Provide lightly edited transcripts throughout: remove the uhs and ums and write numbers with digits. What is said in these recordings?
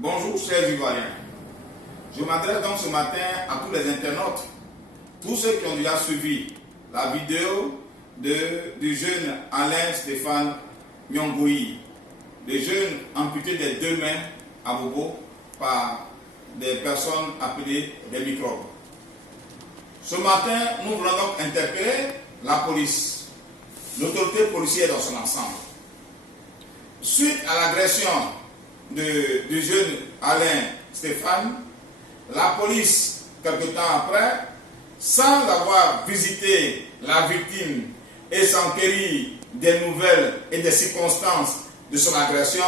Bonjour chers Ivoiriens, je m'adresse donc ce matin à tous les internautes, tous ceux qui ont déjà suivi la vidéo du jeune Alain Stéphane Nyongoyi, le jeune amputé des deux mains à Bobo par des personnes appelées des microbes. Ce matin, nous voulons donc interpeller la police, l'autorité policière dans son ensemble. Suite à l'agression du jeune Alain Stéphane, la police, quelque temps après, sans avoir visité la victime et s'enquérir des nouvelles et des circonstances de son agression,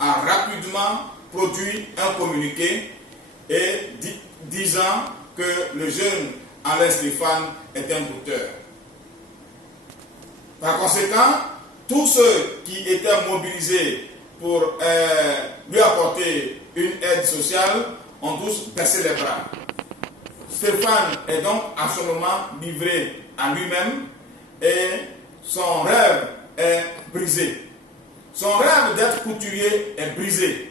a rapidement produit un communiqué et disant que le jeune Alain Stéphane est un brouteur. Par conséquent, tous ceux qui étaient mobilisés pour lui apporter une aide sociale ont tous baissé les bras. Stéphane est donc absolument livré à lui-même et son rêve est brisé. Son rêve d'être couturier est brisé.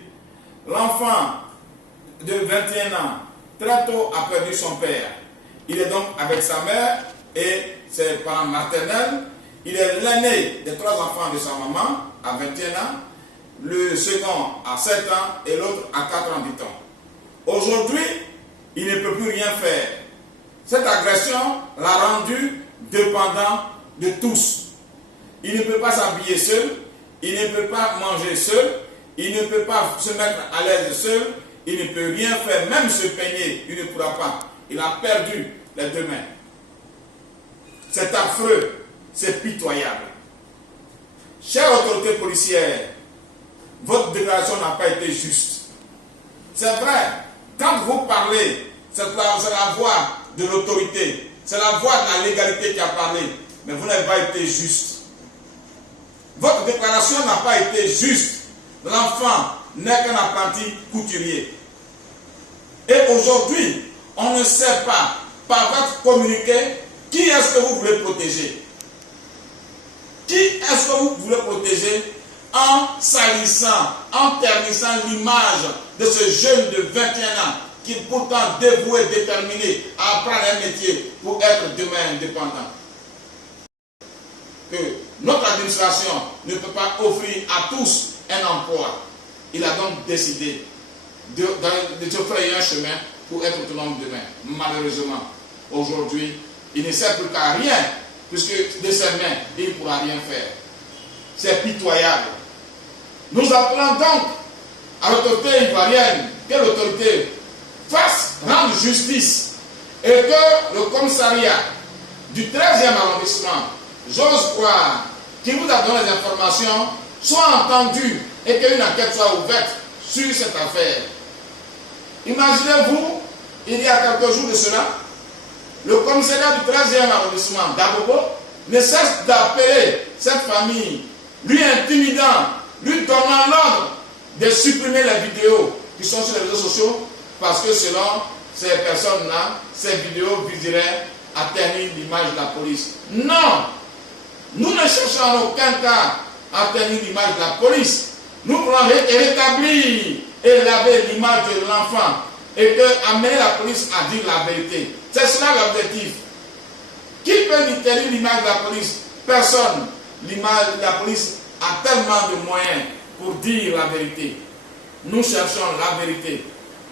L'enfant de 21 ans, très tôt, a perdu son père. Il est donc avec sa mère et ses parents maternels. Il est l'aîné des 3 enfants de sa maman à 21 ans. Le second à 7 ans et l'autre à 4 ans, dit-on. Aujourd'hui, il ne peut plus rien faire. Cette agression l'a rendu dépendant de tous. Il ne peut pas s'habiller seul, il ne peut pas manger seul, il ne peut pas se mettre à l'aise seul, il ne peut rien faire, même se peigner, il ne pourra pas. Il a perdu les 2 mains. C'est affreux, c'est pitoyable. Chère autorité policière, votre déclaration n'a pas été juste. C'est vrai, quand vous parlez, c'est la voix de l'autorité, c'est la voix de la légalité qui a parlé, mais vous n'avez pas été juste. Votre déclaration n'a pas été juste. L'enfant n'est qu'un apprenti couturier. Et aujourd'hui, on ne sait pas, par votre communiqué, qui est-ce que vous voulez protéger. Qui est-ce que vous voulez protéger en salissant, en ternissant l'image de ce jeune de 21 ans qui est pourtant dévoué, déterminé à apprendre un métier pour être demain indépendant. Que notre administration ne peut pas offrir à tous un emploi. Il a donc décidé de se frayer un chemin pour être autonome demain. Malheureusement, aujourd'hui, il ne sert plus qu'à rien, puisque de ses mains, il ne pourra rien faire. C'est pitoyable. Nous appelons donc à l'autorité ivoirienne que l'autorité rende justice et que le commissariat du 13e arrondissement, j'ose croire, qui vous a donné les informations, soit entendu et qu'une enquête soit ouverte sur cette affaire. Imaginez-vous, il y a quelques jours de cela, le commissariat du 13e arrondissement d'Abobo ne cesse d'appeler cette famille, lui intimidant, lui donnant l'ordre de supprimer les vidéos qui sont sur les réseaux sociaux parce que selon ces personnes-là, ces vidéos viseraient à ternir l'image de la police. Non! Nous ne cherchons en aucun cas à ternir l'image de la police. Nous voulons rétablir et laver l'image de l'enfant et amener la police à dire la vérité. C'est cela l'objectif. Qui peut ternir l'image de la police? Personne. L'image de la police a tellement de moyens pour dire la vérité. Nous cherchons la vérité.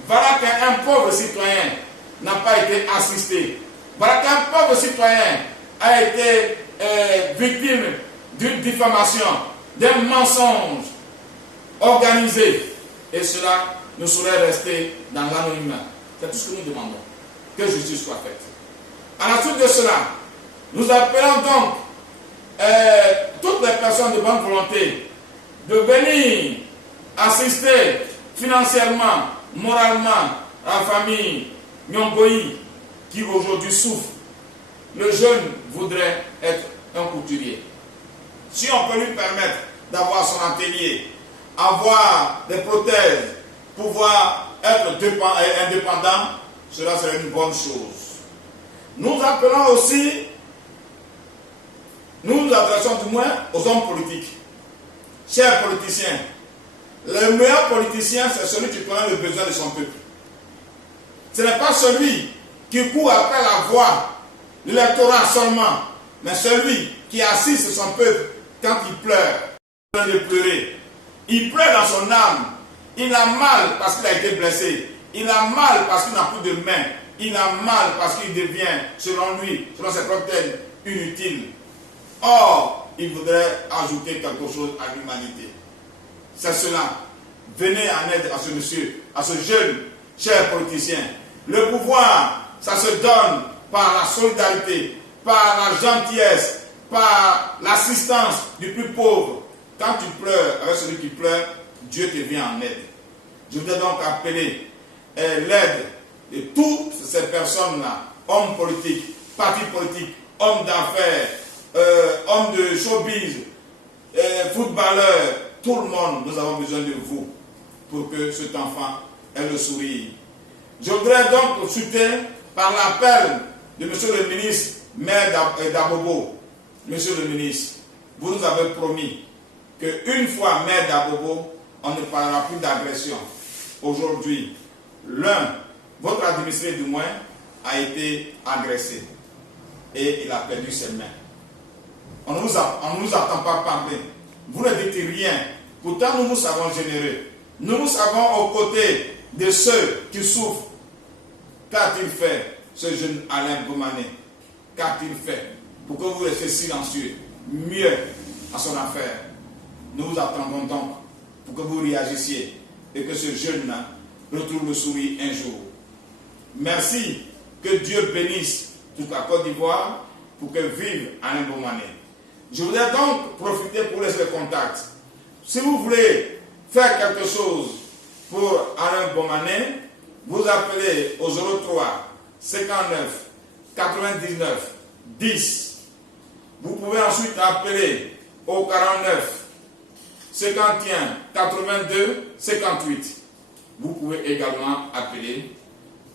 Voilà qu'un pauvre citoyen n'a pas été assisté. Voilà qu'un pauvre citoyen a été victime d'une diffamation, d'un mensonge organisé. Et cela ne saurait rester dans l'anonymat. C'est tout ce que nous demandons. Que justice soit faite. À la suite de cela, nous appelons donc toutes les personnes de bonne volonté de venir assister financièrement, moralement à la famille Nyongoyi qui aujourd'hui souffre. Le jeune voudrait être un couturier. Si on peut lui permettre d'avoir son atelier, avoir des prothèses, pouvoir être indépendant, cela serait une bonne chose. Nous appelons aussi, nous nous adressons du moins aux hommes politiques. Chers politiciens, Le meilleur politicien, c'est celui qui connaît le besoin de son peuple. Ce n'est pas celui qui court après la voix de l'électorat seulement, mais celui qui assiste son peuple quand il pleure. Il est en train de pleurer. Il pleure dans son âme. Il a mal parce qu'il a été blessé. Il a mal parce qu'il n'a plus de main. Il a mal parce qu'il devient, selon lui, selon ses propres termes, inutile. Or, il voudrait ajouter quelque chose à l'humanité. C'est cela. Venez en aide à ce monsieur, à ce jeune, cher politicien. Le pouvoir, ça se donne par la solidarité, par la gentillesse, par l'assistance du plus pauvre. Quand tu pleures avec celui qui pleure, Dieu te vient en aide. Je voudrais donc appeler l'aide de toutes ces personnes-là, hommes politiques, partis politiques, hommes d'affaires, hommes de showbiz, footballeurs, tout le monde, nous avons besoin de vous pour que cet enfant ait le sourire. Je voudrais donc citer par l'appel de M. le ministre, maire d'Abobo. Monsieur le ministre, vous nous avez promis qu'une fois maire d'Abobo, on ne parlera plus d'agression. Aujourd'hui, votre administré du moins, a été agressé et il a perdu ses mains. On ne nous attend pas parler. Vous ne dites rien. Pourtant, nous nous savons généreux. Nous nous savons aux côtés de ceux qui souffrent. Qu'a-t-il fait, ce jeune Alain Bomané? Qu'a-t-il fait pour que vous restiez silencieux, mieux à son affaire? Nous vous attendons donc pour que vous réagissiez et que ce jeune-là retrouve le sourire un jour. Merci. Que Dieu bénisse toute la Côte d'Ivoire pour que vive Alain Bomané. Je voudrais donc profiter pour laisser le contact. Si vous voulez faire quelque chose pour Alain Bomané, vous appelez au 03 59 99 10. Vous pouvez ensuite appeler au 49 51 82 58. Vous pouvez également appeler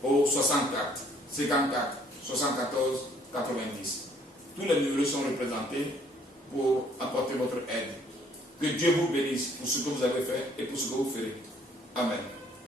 au 64 54 74 90. Tous les numéros sont représentés pour apporter votre aide. Que Dieu vous bénisse pour ce que vous avez fait et pour ce que vous ferez. Amen.